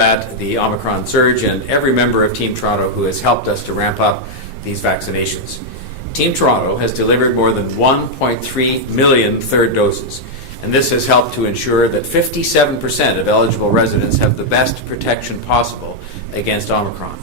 at the Omicron surge and every member of Team Toronto who has helped us to ramp up these vaccinations. Team Toronto has delivered more than 1.3 million third doses, and this has helped to ensure that 57% of eligible residents have the best protection possible against Omicron.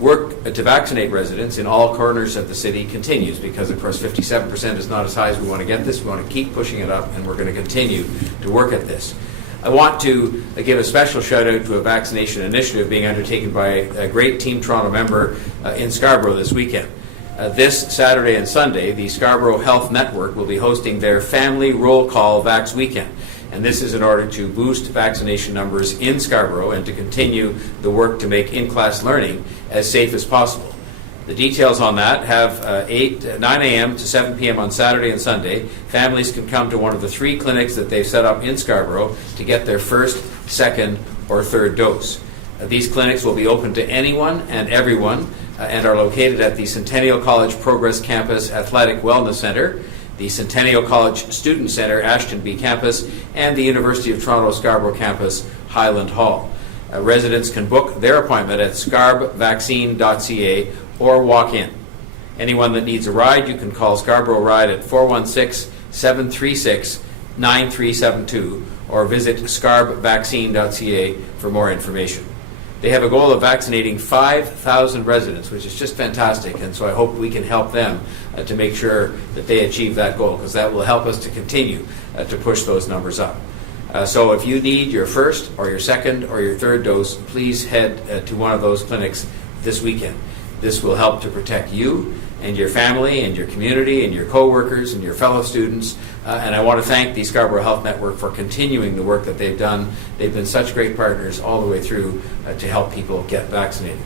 Work to vaccinate residents in all corners of the city continues because, of course, 57% is not as high as we want to get this. We want to keep pushing it up, and we're going to continue to work at this. I want to give a special shout out to a vaccination initiative being undertaken by a great Team Toronto member in Scarborough this weekend. This Saturday and Sunday, the Scarborough Health Network will be hosting their Family Roll Call Vax Weekend. And this is in order to boost vaccination numbers in Scarborough and to continue the work to make in-class learning as safe as possible. The details on that have 9 a.m. to 7 p.m. on Saturday and Sunday. Families can come to one of the 3 clinics that they've set up in Scarborough to get their first, second, or third dose. These clinics will be open to anyone and everyone and are located at the Centennial College Progress Campus Athletic Wellness Centre, the Centennial College Student Centre Ashton B Campus, and the University of Toronto Scarborough Campus Highland Hall. Residents can book their appointment at scarbvaccine.ca or walk in. Anyone that needs a ride, you can call Scarborough Ride at 416-736-9372 or visit scarbvaccine.ca for more information. They have a goal of vaccinating 5,000 residents, which is just fantastic, and so I hope we can help them to make sure that they achieve that goal, because that will help us to continue to push those numbers up. So if you need your first or your second or your third dose, please head to one of those clinics this weekend. This will help to protect you and your family and your community and your co-workers and your fellow students. And I want to thank the Scarborough Health Network for continuing the work that they've done. They've been such great partners all the way through to help people get vaccinated.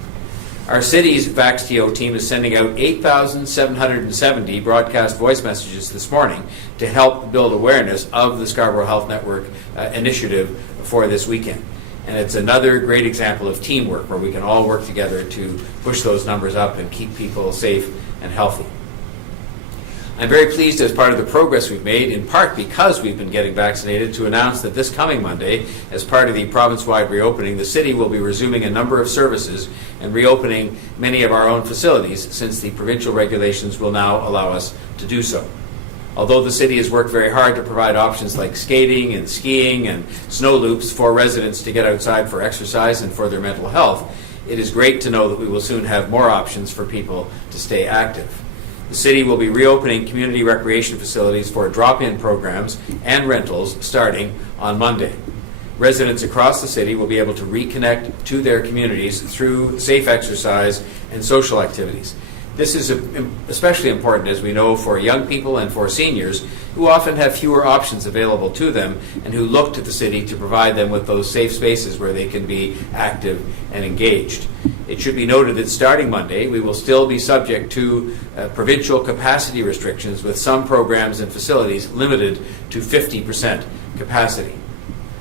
Our city's VaxTO team is sending out 8,770 broadcast voice messages this morning to help build awareness of the Scarborough Health Network initiative for this weekend. And it's another great example of teamwork where we can all work together to push those numbers up and keep people safe and healthy. I'm very pleased, as part of the progress we've made, in part because we've been getting vaccinated, to announce that this coming Monday, as part of the province-wide reopening, the city will be resuming a number of services and reopening many of our own facilities, since the provincial regulations will now allow us to do so. Although the city has worked very hard to provide options like skating and skiing and snow loops for residents to get outside for exercise and for their mental health, it is great to know that we will soon have more options for people to stay active. The city will be reopening community recreation facilities for drop-in programs and rentals starting on Monday. Residents across the city will be able to reconnect to their communities through safe exercise and social activities. This is especially important, as we know, for young people and for seniors who often have fewer options available to them and who look to the city to provide them with those safe spaces where they can be active and engaged. It should be noted that starting Monday, we will still be subject to provincial capacity restrictions, with some programs and facilities limited to 50% capacity.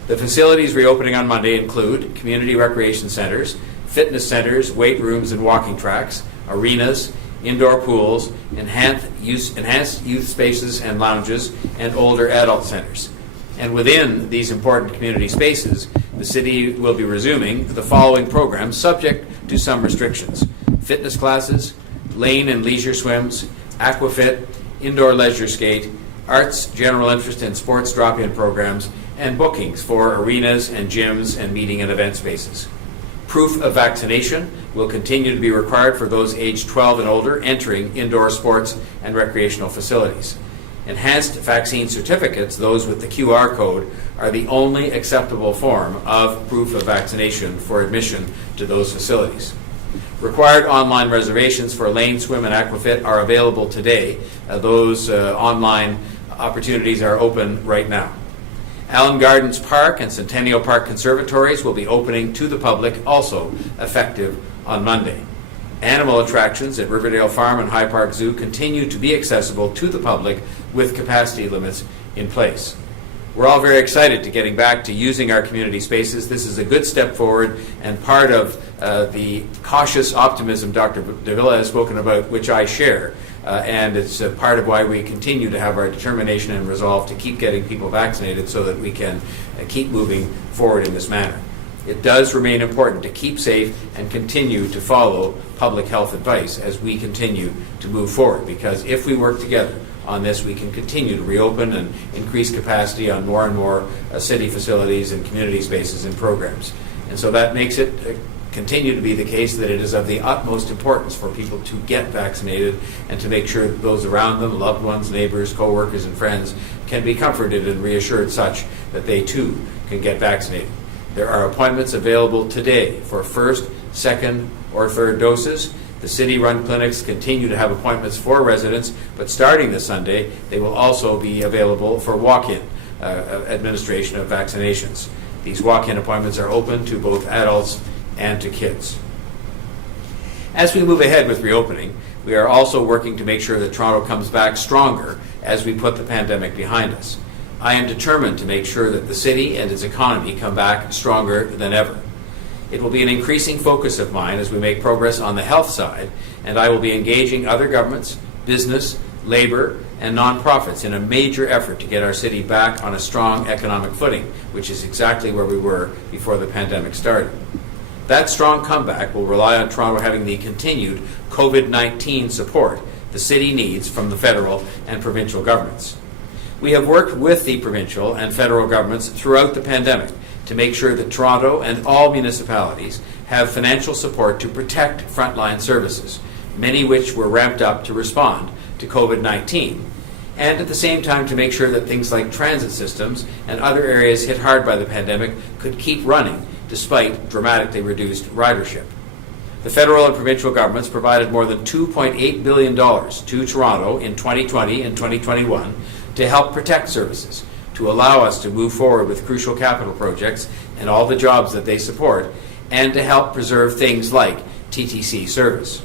The facilities reopening on Monday include community recreation centres, fitness centres, weight rooms and walking tracks, arenas, indoor pools, enhanced youth spaces and lounges, and older adult centres. And within these important community spaces, the city will be resuming the following programs, subject to some restrictions: fitness classes, lane and leisure swims, aquafit, indoor leisure skate, arts, general interest and sports drop-in programs, and bookings for arenas and gyms and meeting and event spaces. Proof of vaccination will continue to be required for those aged 12 and older entering indoor sports and recreational facilities. Enhanced vaccine certificates, those with the QR code, are the only acceptable form of proof of vaccination for admission to those facilities. Required online reservations for lane, swim, and aquafit are available today. Those online opportunities are open right now. Allen Gardens Park and Centennial Park Conservatories will be opening to the public, also effective on Monday. Animal attractions at Riverdale Farm and High Park Zoo continue to be accessible to the public with capacity limits in place. We're all very excited to getting back to using our community spaces. This is a good step forward and part of the cautious optimism Dr. Davila has spoken about, which I share. And it's part of why we continue to have our determination and resolve to keep getting people vaccinated so that we can keep moving forward in this manner. it does remain important to keep safe and continue to follow public health advice as we continue to move forward, because if we work together on this, we can continue to reopen and increase capacity on more and more city facilities and community spaces and programs. And so that makes it continue to be the case that it is of the utmost importance for people to get vaccinated and to make sure that those around them, loved ones, neighbors, co-workers, and friends can be comforted and reassured such that they too can get vaccinated. There are appointments available today for first, second, or third doses. The city-run clinics continue to have appointments for residents, but starting this Sunday, they will also be available for walk-in administration of vaccinations. These walk-in appointments are open to both adults and to kids. As we move ahead with reopening, we are also working to make sure that Toronto comes back stronger as we put the pandemic behind us. I am determined to make sure that the city and its economy come back stronger than ever. It will be an increasing focus of mine as we make progress on the health side, and I will be engaging other governments, business, labor, and nonprofits in a major effort to get our city back on a strong economic footing, which is exactly where we were before the pandemic started. That strong comeback will rely on Toronto having the continued COVID-19 support the city needs from the federal and provincial governments. We have worked with the provincial and federal governments throughout the pandemic to make sure that Toronto and all municipalities have financial support to protect frontline services, many which were ramped up to respond to COVID-19, and at the same time to make sure that things like transit systems and other areas hit hard by the pandemic could keep running despite dramatically reduced ridership. The federal and provincial governments provided more than $2.8 billion to Toronto in 2020 and 2021 to help protect services, to allow us to move forward with crucial capital projects and all the jobs that they support, and to help preserve things like TTC service.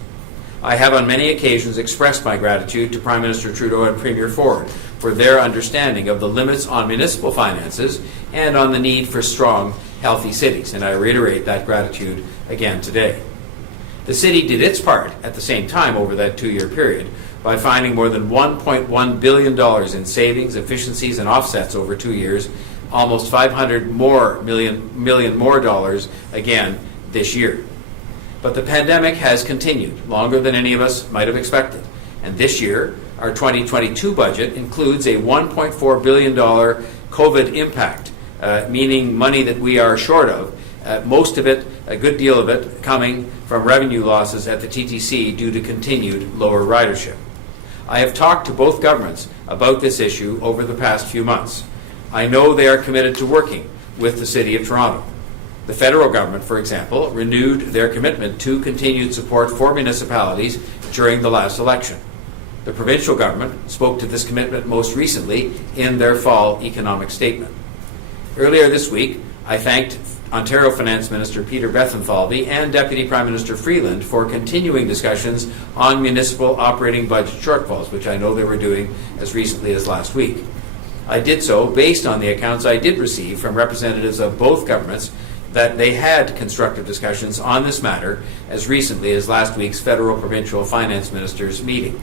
I have on many occasions expressed my gratitude to Prime Minister Trudeau and Premier Ford for their understanding of the limits on municipal finances and on the need for strong, healthy cities, and I reiterate that gratitude again today. The city did its part at the same time over that 2-year period by finding more than $1.1 billion in savings, efficiencies, and offsets over 2 years, almost $500 million more dollars again this year. But the pandemic has continued longer than any of us might have expected, and this year our 2022 budget includes a $1.4 billion COVID impact, meaning money that we are short of, most of it, a good deal of it, coming from revenue losses at the TTC due to continued lower ridership. I have talked to both governments about this issue over the past few months. I know they are committed to working with the City of Toronto. The federal government, for example, renewed their commitment to continued support for municipalities during the last election. The provincial government spoke to this commitment most recently in their fall economic statement. Earlier this week, I thanked Ontario Finance Minister Peter Bethlenfalvy and Deputy Prime Minister Freeland for continuing discussions on municipal operating budget shortfalls, which I know they were doing as recently as last week. I did so based on the accounts I did receive from representatives of both governments that they had constructive discussions on this matter as recently as last week's federal-provincial finance ministers' meeting.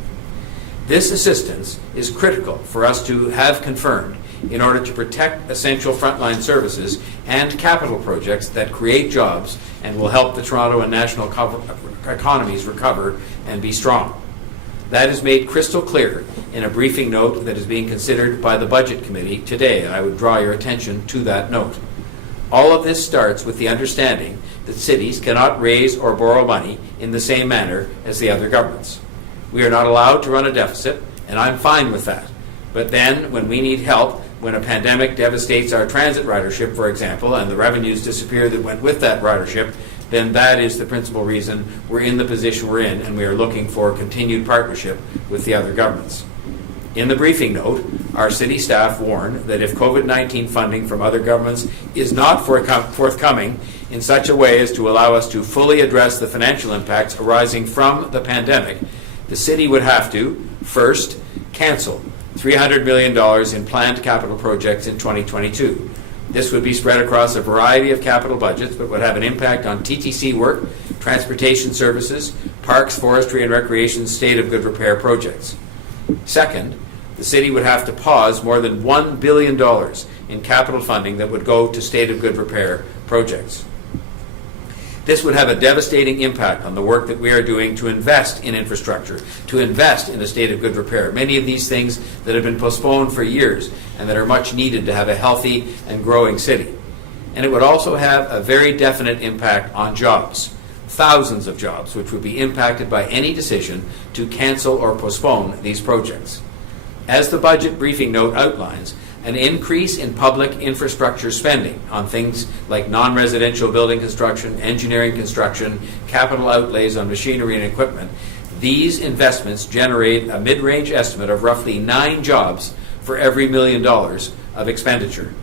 This assistance is critical for us to have confirmed in order to protect essential frontline services and capital projects that create jobs and will help the Toronto and national economies recover and be strong. That is made crystal clear in a briefing note that is being considered by the Budget Committee today, and I would draw your attention to that note. All of this starts with the understanding that cities cannot raise or borrow money in the same manner as the other governments. We are not allowed to run a deficit, and I'm fine with that. But then, when we need help, when a pandemic devastates our transit ridership, for example, and the revenues disappear that went with that ridership, then that is the principal reason we're in the position we're in, and we are looking for continued partnership with the other governments. In the briefing note, our city staff warned that if COVID-19 funding from other governments is not forthcoming in such a way as to allow us to fully address the financial impacts arising from the pandemic, the city would have to, first, cancel $300 million in planned capital projects in 2022. This would be spread across a variety of capital budgets, but would have an impact on TTC work, transportation services, parks, forestry, and recreation state of good repair projects. Second, the city would have to pause more than $1 billion in capital funding that would go to state of good repair projects. This would have a devastating impact on the work that we are doing to invest in infrastructure, to invest in a state of good repair. Many of these things that have been postponed for years and that are much needed to have a healthy and growing city. And it would also have a very definite impact on jobs. Thousands of jobs which would be impacted by any decision to cancel or postpone these projects. As the budget briefing note outlines, an increase in public infrastructure spending on things like non-residential building construction, engineering construction, capital outlays on machinery and equipment, these investments generate a mid-range estimate of roughly 9 jobs for every $1 million of expenditure.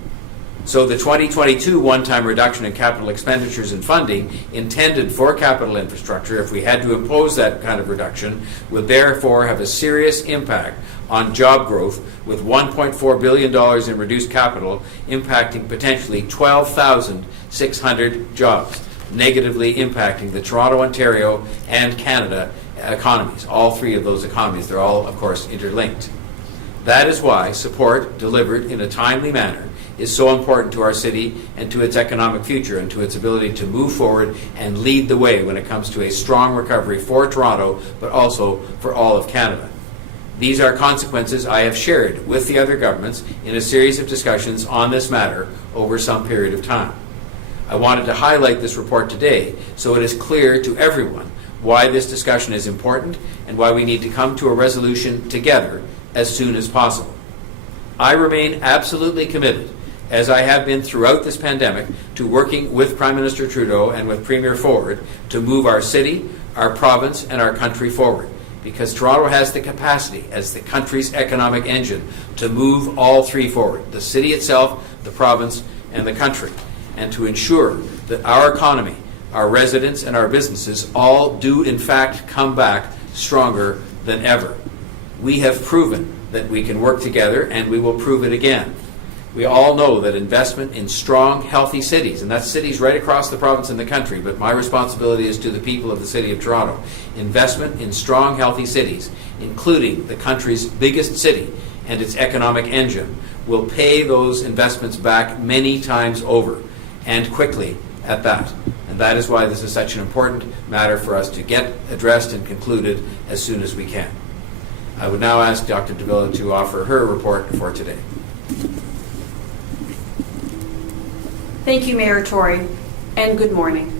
So the 2022 one-time reduction in capital expenditures and funding intended for capital infrastructure, if we had to impose that kind of reduction, would therefore have a serious impact on job growth, with $1.4 billion in reduced capital impacting potentially 12,600 jobs, negatively impacting the Toronto, Ontario, and Canada economies. All 3 of those economies, they're all, of course, interlinked. That is why support delivered in a timely manner is so important to our city and to its economic future and to its ability to move forward and lead the way when it comes to a strong recovery for Toronto, but also for all of Canada. These are consequences I have shared with the other governments in a series of discussions on this matter over some period of time. I wanted to highlight this report today so it is clear to everyone why this discussion is important and why we need to come to a resolution together as soon as possible. I remain absolutely committed, as I have been throughout this pandemic, to working with Prime Minister Trudeau and with Premier Ford to move our city, our province, and our country forward, because Toronto has the capacity, as the country's economic engine, to move all 3 forward, the city itself, the province, and the country, and to ensure that our economy, our residents, and our businesses all do in fact come back stronger than ever. We have proven that we can work together, and we will prove it again. We all know that investment in strong, healthy cities, and that's cities right across the province and the country, but my responsibility is to the people of the City of Toronto. Investment in strong, healthy cities, including the country's biggest city and its economic engine, will pay those investments back many times over, and quickly at that. And that is why this is such an important matter for us to get addressed and concluded as soon as we can. I would now ask Dr. Davila to offer her report for today. Thank you, Mayor Tory, and good morning.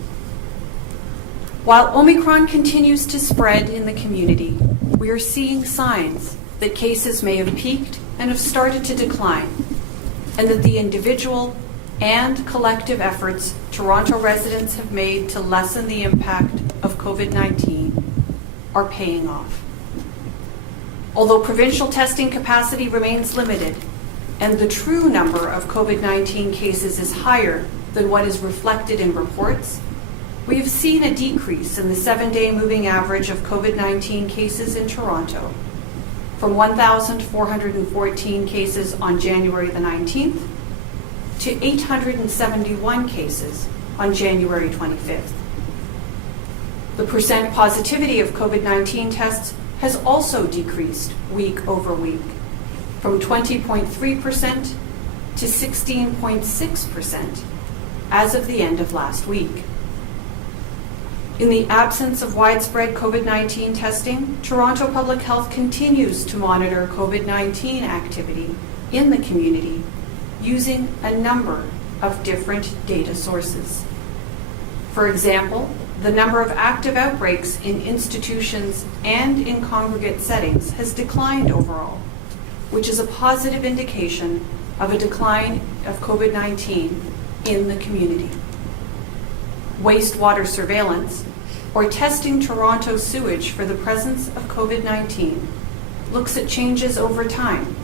While Omicron continues to spread in the community, we are seeing signs that cases may have peaked and have started to decline, and that the individual and collective efforts Toronto residents have made to lessen the impact of COVID-19 are paying off. Although provincial testing capacity remains limited, and the true number of COVID-19 cases is higher than what is reflected in reports, we have seen a decrease in the 7-day moving average of COVID-19 cases in Toronto from 1,414 cases on January the 19th to 871 cases on January 25th. The percent positivity of COVID-19 tests has also decreased week over week, from 20.3% to 16.6% as of the end of last week. In the absence of widespread COVID-19 testing, Toronto Public Health continues to monitor COVID-19 activity in the community using a number of different data sources. For example, the number of active outbreaks in institutions and in congregate settings has declined overall, which is a positive indication of a decline of COVID-19 in the community. Wastewater surveillance, or testing Toronto sewage for the presence of COVID-19, looks at changes over time,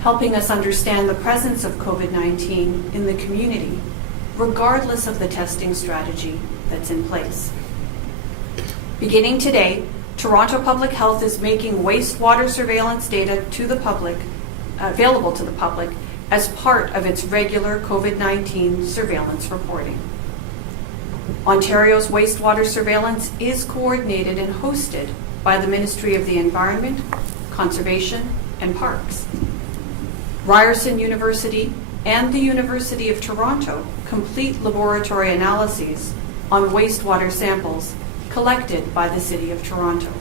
helping us understand the presence of COVID-19 in the community, regardless of the testing strategy that's in place. Beginning today, Toronto Public Health is making wastewater surveillance data to the public, available to the public, as part of its regular COVID-19 surveillance reporting. Ontario's wastewater surveillance is coordinated and hosted by the Ministry of the Environment, Conservation and Parks. Ryerson University and the University of Toronto complete laboratory analyses on wastewater samples collected by the City of Toronto.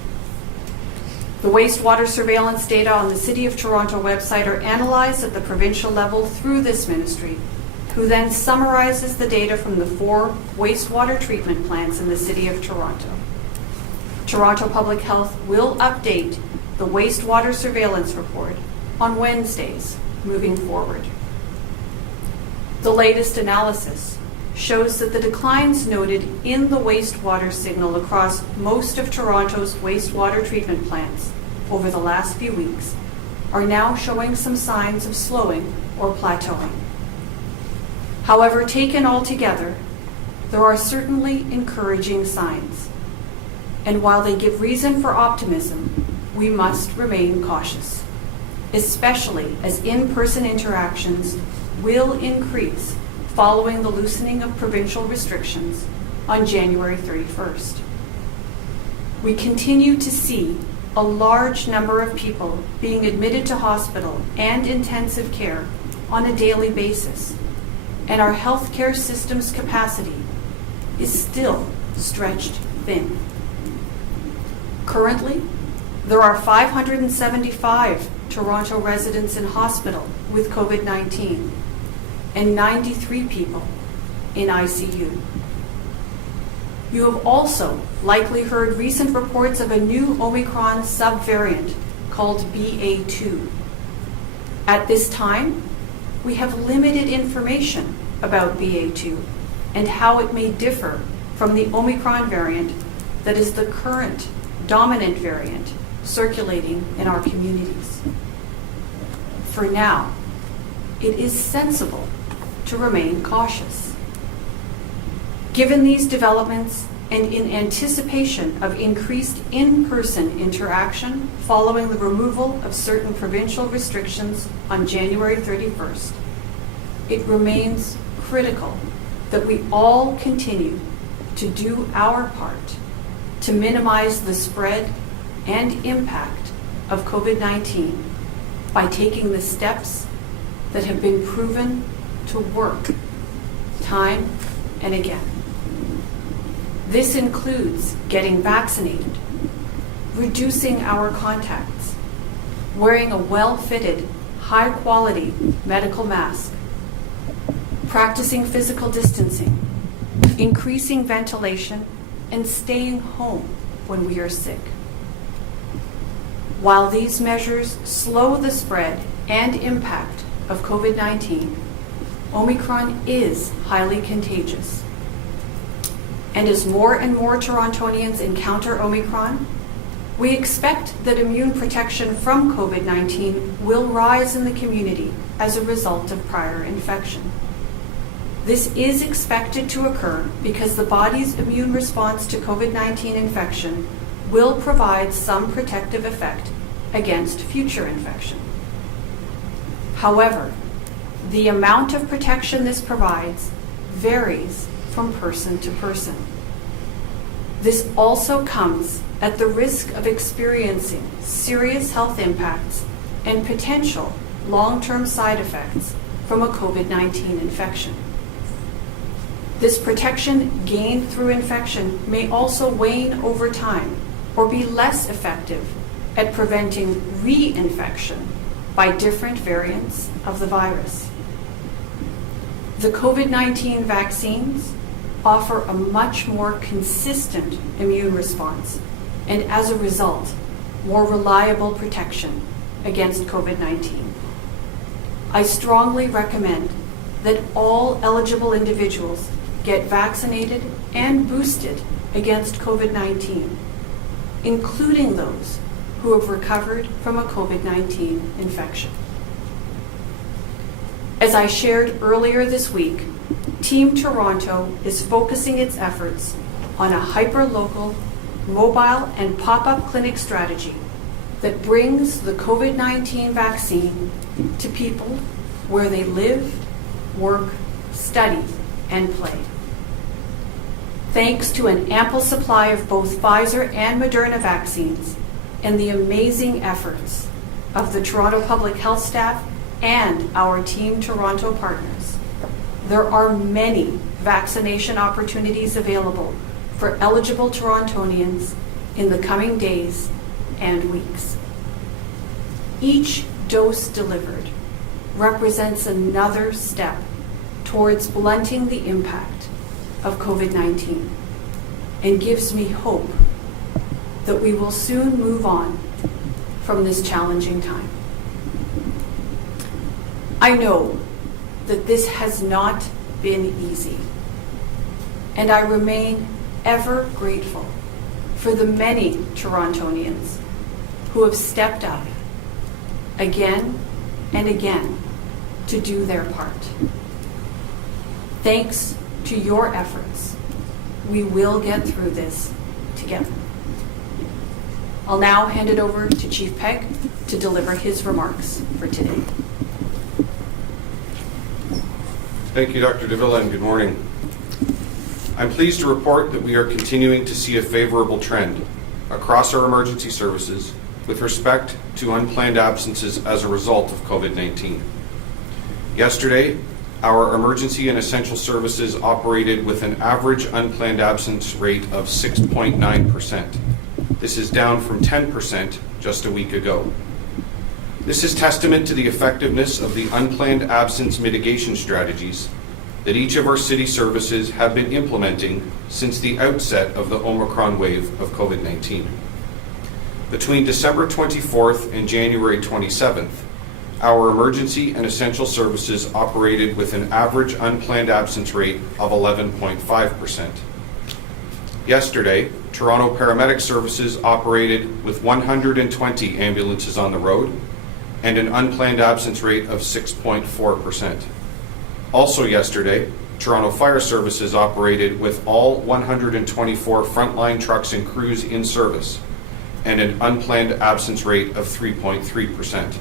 The wastewater surveillance data on the City of Toronto website are analyzed at the provincial level through this ministry, who then summarizes the data from the 4 wastewater treatment plants in the City of Toronto. Toronto Public Health will update the wastewater surveillance report on Wednesdays moving forward. The latest analysis shows that the declines noted in the wastewater signal across most of Toronto's wastewater treatment plants over the last few weeks are now showing some signs of slowing or plateauing. However, taken all together, there are certainly encouraging signs. And while they give reason for optimism, we must remain cautious, especially as in-person interactions will increase following the loosening of provincial restrictions on January 31st. We continue to see a large number of people being admitted to hospital and intensive care on a daily basis, and our healthcare system's capacity is still stretched thin. Currently, there are 575 Toronto residents in hospital with COVID-19 and 93 people in ICU. You have also likely heard recent reports of a new Omicron subvariant called BA.2. At this time, we have limited information about BA.2 and how it may differ from the Omicron variant that is the current dominant variant circulating in our communities. For now, it is sensible to remain cautious. Given these developments and in anticipation of increased in-person interaction following the removal of certain provincial restrictions on January 31st, it remains critical that we all continue to do our part to minimize the spread and impact of COVID-19 by taking the steps that have been proven to work time and again. This includes getting vaccinated, reducing our contacts, wearing a well-fitted, high-quality medical mask, practicing physical distancing, increasing ventilation, and staying home when we are sick. While these measures slow the spread and impact of COVID-19, Omicron is highly contagious. And as more and more Torontonians encounter Omicron, we expect that immune protection from COVID-19 will rise in the community as a result of prior infection. This is expected to occur because the body's immune response to COVID-19 infection will provide some protective effect against future infection. However, the amount of protection this provides varies from person to person. This also comes at the risk of experiencing serious health impacts and potential long-term side effects from a COVID-19 infection. This protection gained through infection may also wane over time or be less effective at preventing reinfection by different variants of the virus. The COVID-19 vaccines offer a much more consistent immune response and, as a result, more reliable protection against COVID-19. I strongly recommend that all eligible individuals get vaccinated and boosted against COVID-19, including those who have recovered from a COVID-19 infection. As I shared earlier this week, Team Toronto is focusing its efforts on a hyper-local, mobile, and pop-up clinic strategy that brings the COVID-19 vaccine to people where they live, work, study, and play. Thanks to an ample supply of both Pfizer and Moderna vaccines and the amazing efforts of the Toronto Public Health staff and our Team Toronto partners, there are many vaccination opportunities available for eligible Torontonians in the coming days and weeks. Each dose delivered represents another step towards blunting the impact of COVID-19 and gives me hope that we will soon move on from this challenging time. I know that this has not been easy, and I remain ever grateful for the many Torontonians who have stepped up again and again to do their part. Thanks to your efforts, we will get through this together. I'll now hand it over to Chief Pegg to deliver his remarks for today. Thank you, Dr. Davila, and good morning. I'm pleased to report that we are continuing to see a favorable trend across our emergency services with respect to unplanned absences as a result of COVID-19. Yesterday, our emergency and essential services operated with an average unplanned absence rate of 6.9%. This is down from 10% just a week ago. This is testament to the effectiveness of the unplanned absence mitigation strategies that each of our city services have been implementing since the outset of the Omicron wave of COVID-19. Between December 24th and January 27th, our emergency and essential services operated with an average unplanned absence rate of 11.5%. Yesterday, Toronto Paramedic Services operated with 120 ambulances on the road and an unplanned absence rate of 6.4%. Also yesterday, Toronto Fire Services operated with all 124 frontline trucks and crews in service and an unplanned absence rate of 3.3%.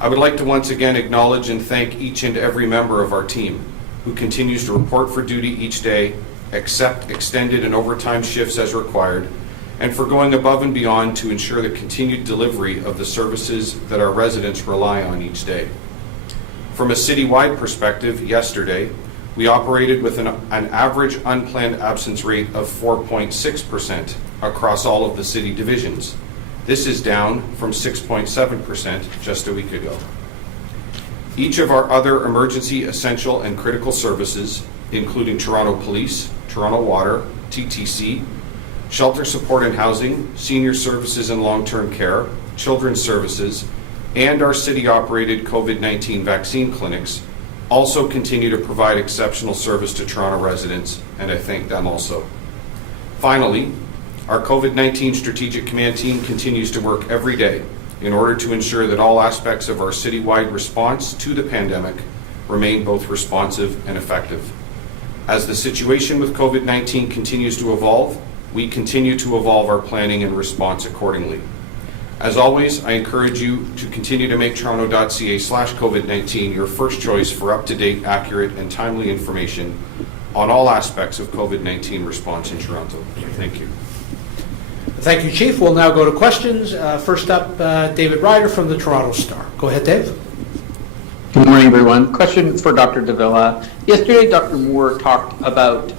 I would like to once again acknowledge and thank each and every member of our team who continues to report for duty each day, accept extended and overtime shifts as required, and for going above and beyond to ensure the continued delivery of the services that our residents rely on each day. From a citywide perspective, yesterday, we operated with an average unplanned absence rate of 4.6% across all of the city divisions. This is down from 6.7% just a week ago. Each of our other emergency, essential, and critical services, including Toronto Police, Toronto Water, TTC, Shelter Support and Housing, Senior Services and Long-Term Care, Children's Services, and our city-operated COVID-19 vaccine clinics also continue to provide exceptional service to Toronto residents, and I thank them also. Finally, our COVID-19 Strategic Command Team continues to work every day in order to ensure that all aspects of our citywide response to the pandemic remain both responsive and effective. As the situation with COVID-19 continues to evolve, we continue to evolve our planning and response accordingly. As always, I encourage you to continue to make toronto.ca/COVID-19 your first choice for up-to-date, accurate, and timely information on all aspects of COVID-19 response in Toronto. Thank you. Thank you, Chief. We'll now go to questions. First up, David Ryder from the Toronto Star. Go ahead, Dave. Good morning, everyone. Question for Dr. Davila. Yesterday, Dr. Moore talked about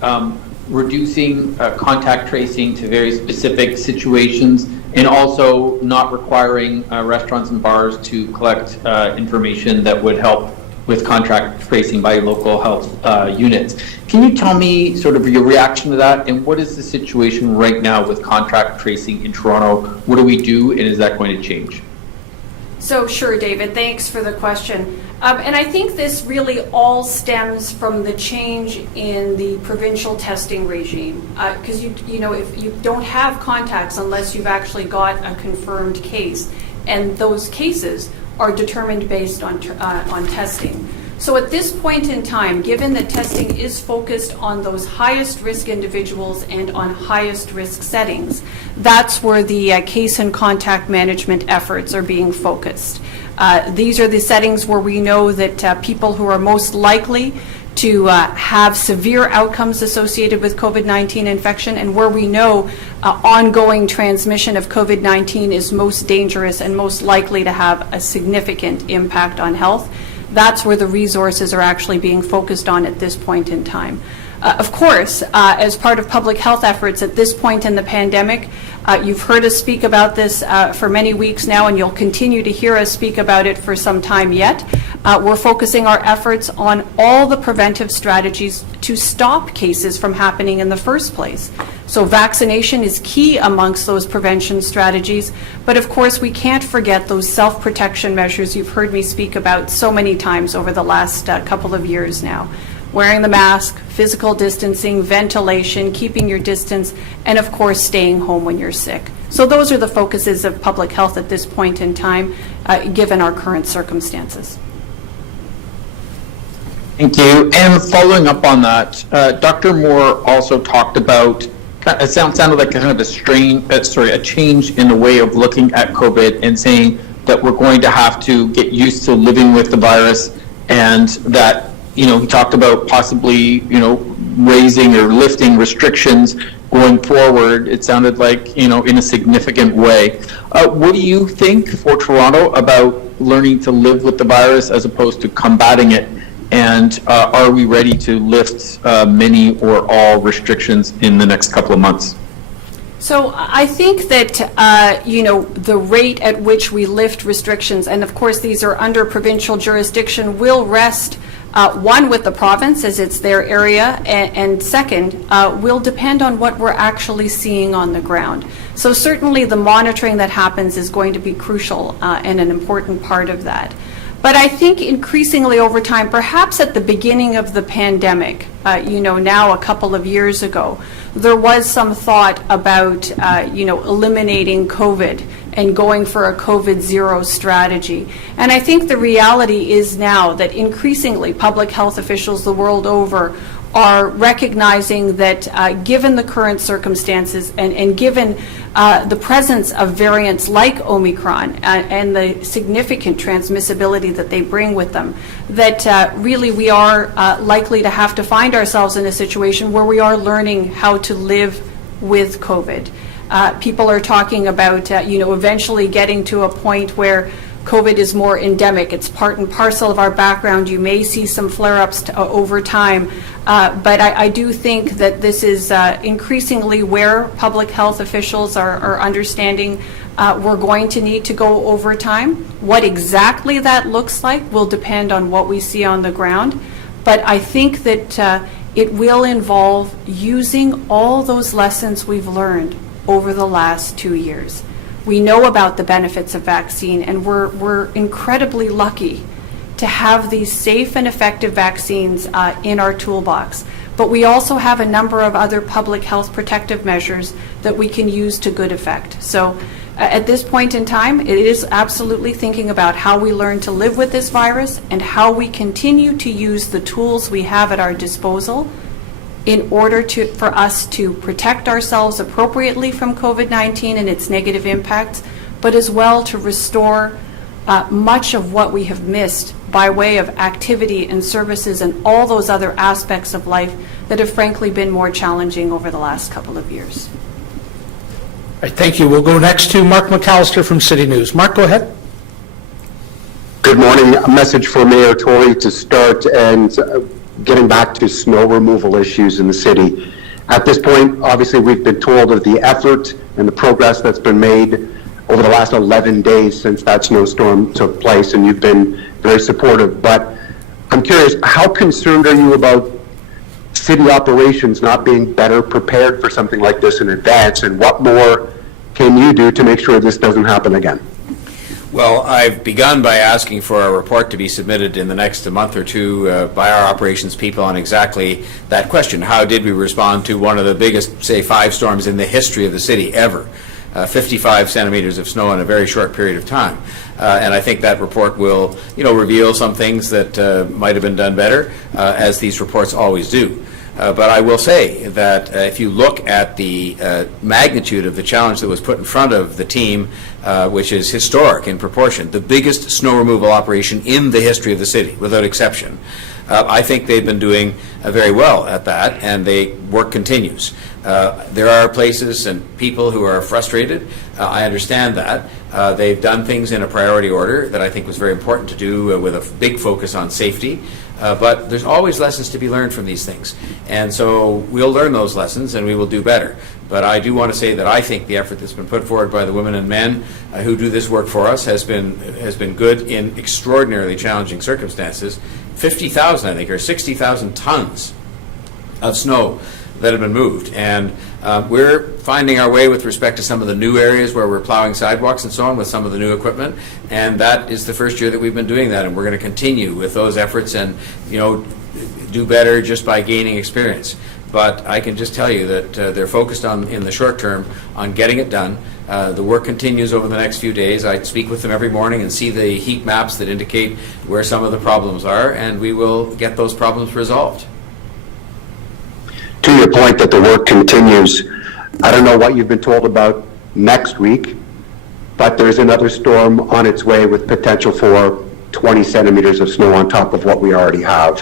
reducing contact tracing to very specific situations and also not requiring restaurants and bars to collect information that would help with contact tracing by local health units. Can you tell me sort of your reaction to that, and what is the situation right now with contact tracing in Toronto? What do we do, and is that going to change? So sure, David, thanks for the question. And I think this really all stems from the change in the provincial testing regime. Because you know, if you don't have contacts unless you've actually got a confirmed case, and those cases are determined based on testing. So at this point in time, given that testing is focused on those highest risk individuals and on highest risk settings, that's where the case and contact management efforts are being focused. These are the settings where we know that people who are most likely to have severe outcomes associated with COVID-19 infection, and where we know ongoing transmission of COVID-19 is most dangerous and most likely to have a significant impact on health. that's where the resources are actually being focused on at this point in time. Of course, as part of public health efforts at this point in the pandemic, you've heard us speak about this for many weeks now, and you'll continue to hear us speak about it for some time yet. We're focusing our efforts on all the preventive strategies to stop cases from happening in the first place. So vaccination is key amongst those prevention strategies, but of course we can't forget those self-protection measures you've heard me speak about so many times over the last couple of years now. Wearing the mask, physical distancing, ventilation, keeping your distance, and of course staying home when you're sick. So those are the focuses of public health at this point in time, given our current circumstances. Thank you. And following up on that, Dr. Moore also talked about, it sounded like kind of a change in the way of looking at COVID, and saying that we're going to have to get used to living with the virus, and that, he talked about possibly, raising or lifting restrictions going forward. It sounded like, in a significant way. What do you think for Toronto about learning to live with the virus as opposed to combating it? And are we ready to lift many or all restrictions in the next couple of months? So I think that, the rate at which we lift restrictions, and of course these are under provincial jurisdiction, will rest, one, with the province as it's their area, and second, will depend on what we're actually seeing on the ground. So certainly the monitoring that happens is going to be crucial and an important part of that. But I think increasingly over time, perhaps at the beginning of the pandemic, now a couple of years ago, there was some thought about, eliminating COVID and going for a COVID zero strategy. And I think the reality is now that increasingly public health officials the world over are recognizing that given the current circumstances and given the presence of variants like Omicron and the significant transmissibility that they bring with them, that really we are likely to have to find ourselves in a situation where we are learning how to live with COVID. People are talking about, eventually getting to a point where COVID is more endemic. It's part and parcel of our background. You may see some flare-ups over time, but I do think that this is increasingly where public health officials are understanding we're going to need to go over time. What exactly that looks like will depend on what we see on the ground, but I think that it will involve using all those lessons we've learned over the last 2 years. We know about the benefits of vaccine, and we're incredibly lucky to have these safe and effective vaccines in our toolbox. But we also have a number of other public health protective measures that we can use to good effect. So at this point in time, it is absolutely thinking about how we learn to live with this virus and how we continue to use the tools we have at our disposal in order for us to protect ourselves appropriately from COVID-19 and its negative impacts, but as well to restore much of what we have missed by way of activity and services and all those other aspects of life that have frankly been more challenging over the last couple of years. All right, thank you. We'll go next to Mark McAllister from City News. Mark, go ahead. Good morning. A message for Mayor Tory to start, and getting back to snow removal issues in the city. At this point, obviously, we've been told of the effort and the progress that's been made over the last 11 days since that snowstorm took place, and you've been very supportive. But I'm curious, how concerned are you about city operations not being better prepared for something like this in advance, and what more can you do to make sure this doesn't happen again? Well, I've begun by asking for a report to be submitted in the next month or two by our operations people on exactly that question. How did we respond to one of the biggest, say, 5 storms in the history of the city ever? 55 centimeters of snow in a very short period of time. And I think that report will, reveal some things that might have been done better, as these reports always do. But I will say that if you look at the magnitude of the challenge that was put in front of the team, which is historic in proportion, the biggest snow removal operation in the history of the city, without exception, I think they've been doing very well at that, and work continues. There are places and people who are frustrated. I understand that. They've done things in a priority order that I think was very important to do with a big focus on safety. But there's always lessons to be learned from these things. And so we'll learn those lessons and we will do better. But I do want to say that I think the effort that's been put forward by the women and men who do this work for us has been good in extraordinarily challenging circumstances. 50,000, I think, or 60,000 tons of snow that have been moved. And we're finding our way with respect to some of the new areas where we're plowing sidewalks and so on with some of the new equipment. And that is the first year that we've been doing that. And we're going to continue with those efforts and, do better just by gaining experience. But I can just tell you that they're focused on, in the short term, on getting it done. The work continues over the next few days. I speak with them every morning and see the heat maps that indicate where some of the problems are, and we will get those problems resolved. To your point that the work continues, I don't know what you've been told about next week, but there's another storm on its way with potential for 20 centimeters of snow on top of what we already have.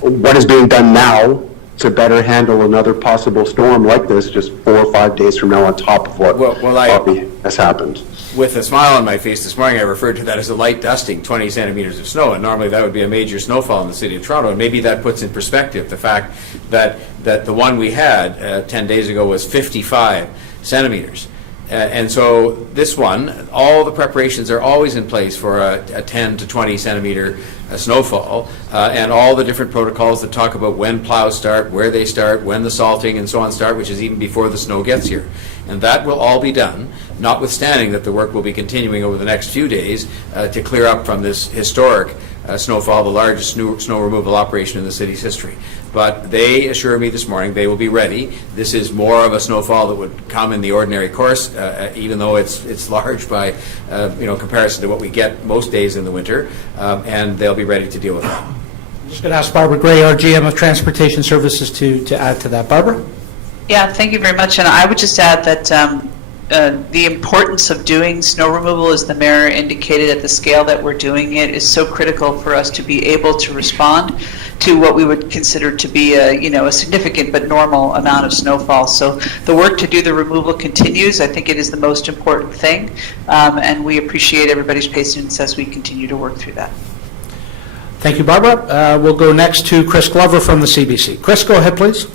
What is being done now to better handle another possible storm like this just 4 or 5 days from now on top of what probably has happened? With a smile on my face this morning, I referred to that as a light dusting, 20 centimeters of snow, and normally that would be a major snowfall in the city of Toronto. And maybe that puts in perspective the fact that the one we had 10 days ago was 55 centimeters. And so this one, all the preparations are always in place for a 10 to 20 centimeter snowfall, and all the different protocols that talk about when plows start, where they start, when the salting and so on start, which is even before the snow gets here. And that will all be done, notwithstanding that the work will be continuing over the next few days to clear up from this historic snowfall, the largest snow removal operation in the city's history. But they assure me this morning they will be ready. This is more of a snowfall that would come in the ordinary course, even though it's large by comparison to what we get most days in the winter, and they'll be ready to deal with that. I'm just going to ask Barbara Gray, our GM of Transportation Services, to add to that. Barbara? Yeah, thank you very much. And I would just add that the importance of doing snow removal, as the mayor indicated, at the scale that we're doing it, is so critical for us to be able to respond to what we would consider to be a significant but normal amount of snowfall. So the work to do the removal continues. I think it is the most important thing, and we appreciate everybody's patience as we continue to work through that. Thank you, Barbara. We'll go next to Chris Glover from the CBC. Chris, go ahead, please.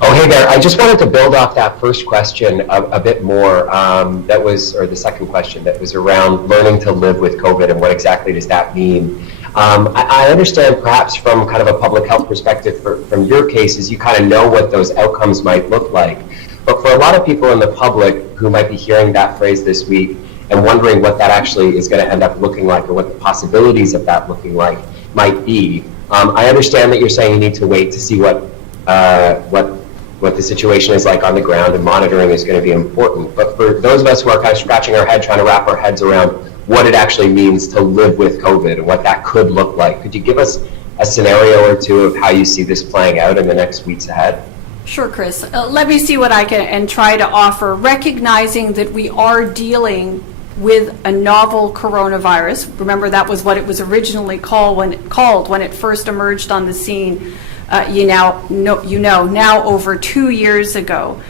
Oh, hey there. I just wanted to build off that first question a bit more. Or the second question that was around learning to live with COVID and what exactly does that mean? I understand perhaps from kind of a public health perspective from your cases, you kind of know what those outcomes might look like. But for a lot of people in the public who might be hearing that phrase this week and wondering what that actually is going to end up looking like or what the possibilities of that looking like might be, I understand that you're saying you need to wait to see what the situation is like on the ground, and monitoring is going to be important. But for those of us who are kind of scratching our head, trying to wrap our heads around what it actually means to live with COVID and what that could look like, could you give us a scenario or two of how you see this playing out in the next weeks ahead? Sure, Chris. Let me see what I can and try to offer, recognizing that we are dealing with a novel coronavirus. Remember, that was what it was originally called when it first emerged on the scene. Now over 2 years ago.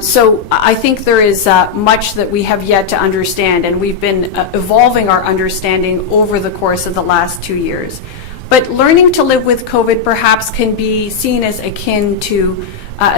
So I think there is much that we have yet to understand, and we've been evolving our understanding over the course of the last 2 years. But learning to live with COVID perhaps can be seen as akin to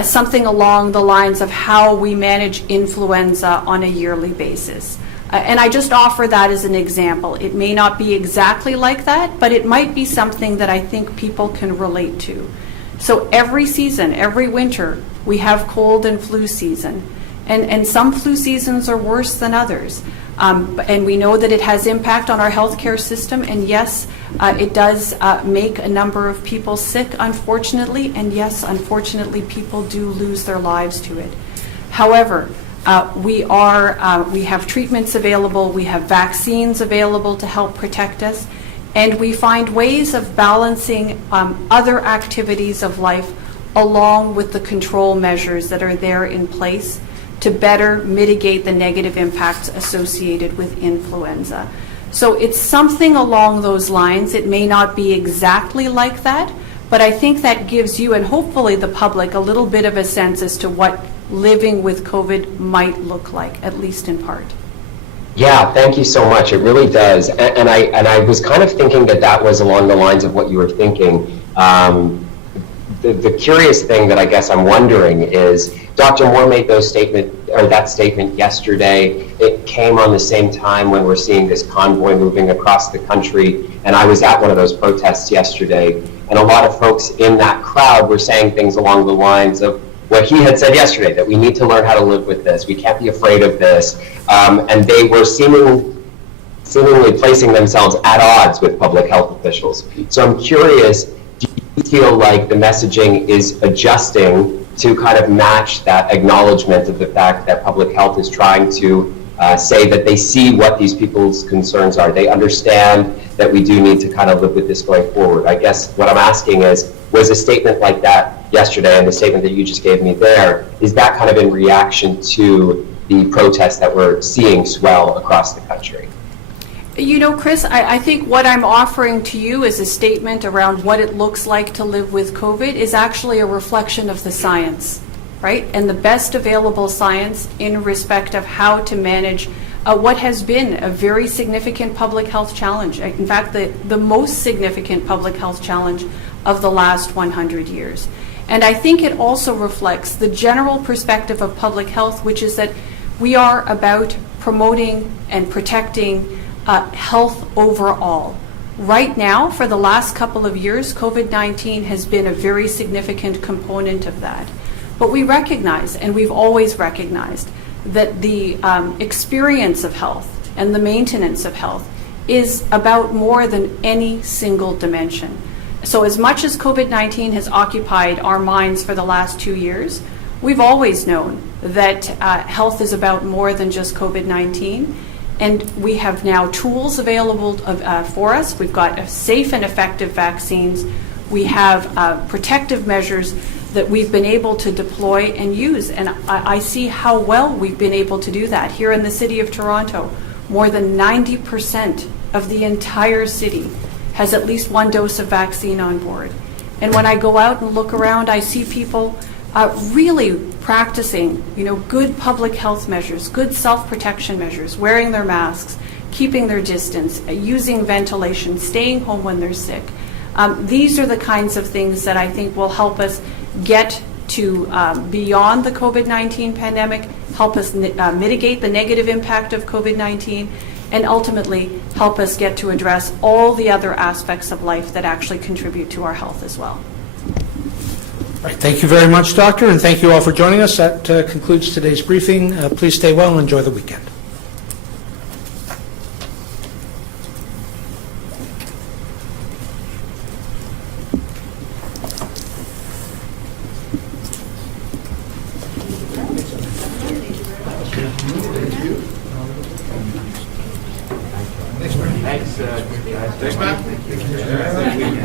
something along the lines of how we manage influenza on a yearly basis. And I just offer that as an example. It may not be exactly like that, but it might be something that I think people can relate to. So every season, every winter, we have cold and flu season. And some flu seasons are worse than others. And we know that it has impact on our healthcare system. And yes, it does make a number of people sick, unfortunately. And yes, unfortunately, people do lose their lives to it. However, we have treatments available, we have vaccines available to help protect us, And we find ways of balancing other activities of life along with the control measures that are there in place to better mitigate the negative impacts associated with influenza. So it's something along those lines. It may not be exactly like that, but I think that gives you and hopefully the public a little bit of a sense as to what living with COVID might look like, at least in part. Yeah, thank you so much. It really does. And I was kind of thinking that was along the lines of what you were thinking. The curious thing that I guess I'm wondering is, Dr. Moore made that statement yesterday. It came on the same time when we're seeing this convoy moving across the country, and I was at one of those protests yesterday, and a lot of folks in that crowd were saying things along the lines of what he had said yesterday, that we need to learn how to live with this. We can't be afraid of this. And they were seemingly placing themselves at odds with public health officials. So I'm curious, do you feel like the messaging is adjusting to kind of match that acknowledgement of the fact that public health is trying to say that they see what these people's concerns are? They understand that we do need to kind of live with this going forward. I guess what I'm asking is, was a statement like that yesterday and the statement that you just gave me there, is that kind of in reaction to the protests that we're seeing swell across the country? You know, Chris, I think what I'm offering to you as a statement around what it looks like to live with COVID is actually a reflection of the science, right? And the best available science in respect of how to manage what has been a very significant public health challenge. In fact, the most significant public health challenge of the last 100 years. And I think it also reflects the general perspective of public health, which is that we are about promoting and protecting health overall. Right now, for the last couple of years, COVID-19 has been a very significant component of that. But we recognize, and we've always recognized, that the experience of health and the maintenance of health is about more than any single dimension. So as much as COVID-19 has occupied our minds for the last 2 years, we've always known that health is about more than just COVID-19. And we have now tools available for us. We've got safe and effective vaccines. We have protective measures that we've been able to deploy and use. And I see how well we've been able to do that. Here in the city of Toronto, more than 90% of the entire city has at least one dose of vaccine on board. And when I go out and look around, I see people really practicing, good public health measures, good self-protection measures, wearing their masks, keeping their distance, using ventilation, staying home when they're sick. These are the kinds of things that I think will help us get to beyond the COVID-19 pandemic, help us mitigate the negative impact of COVID-19, and ultimately help us get to address all the other aspects of life that actually contribute to our health as well. All right, thank you very much, Doctor, and thank you all for joining us. That concludes today's briefing. Please stay well and enjoy the weekend. Thanks, guys. Thanks, man.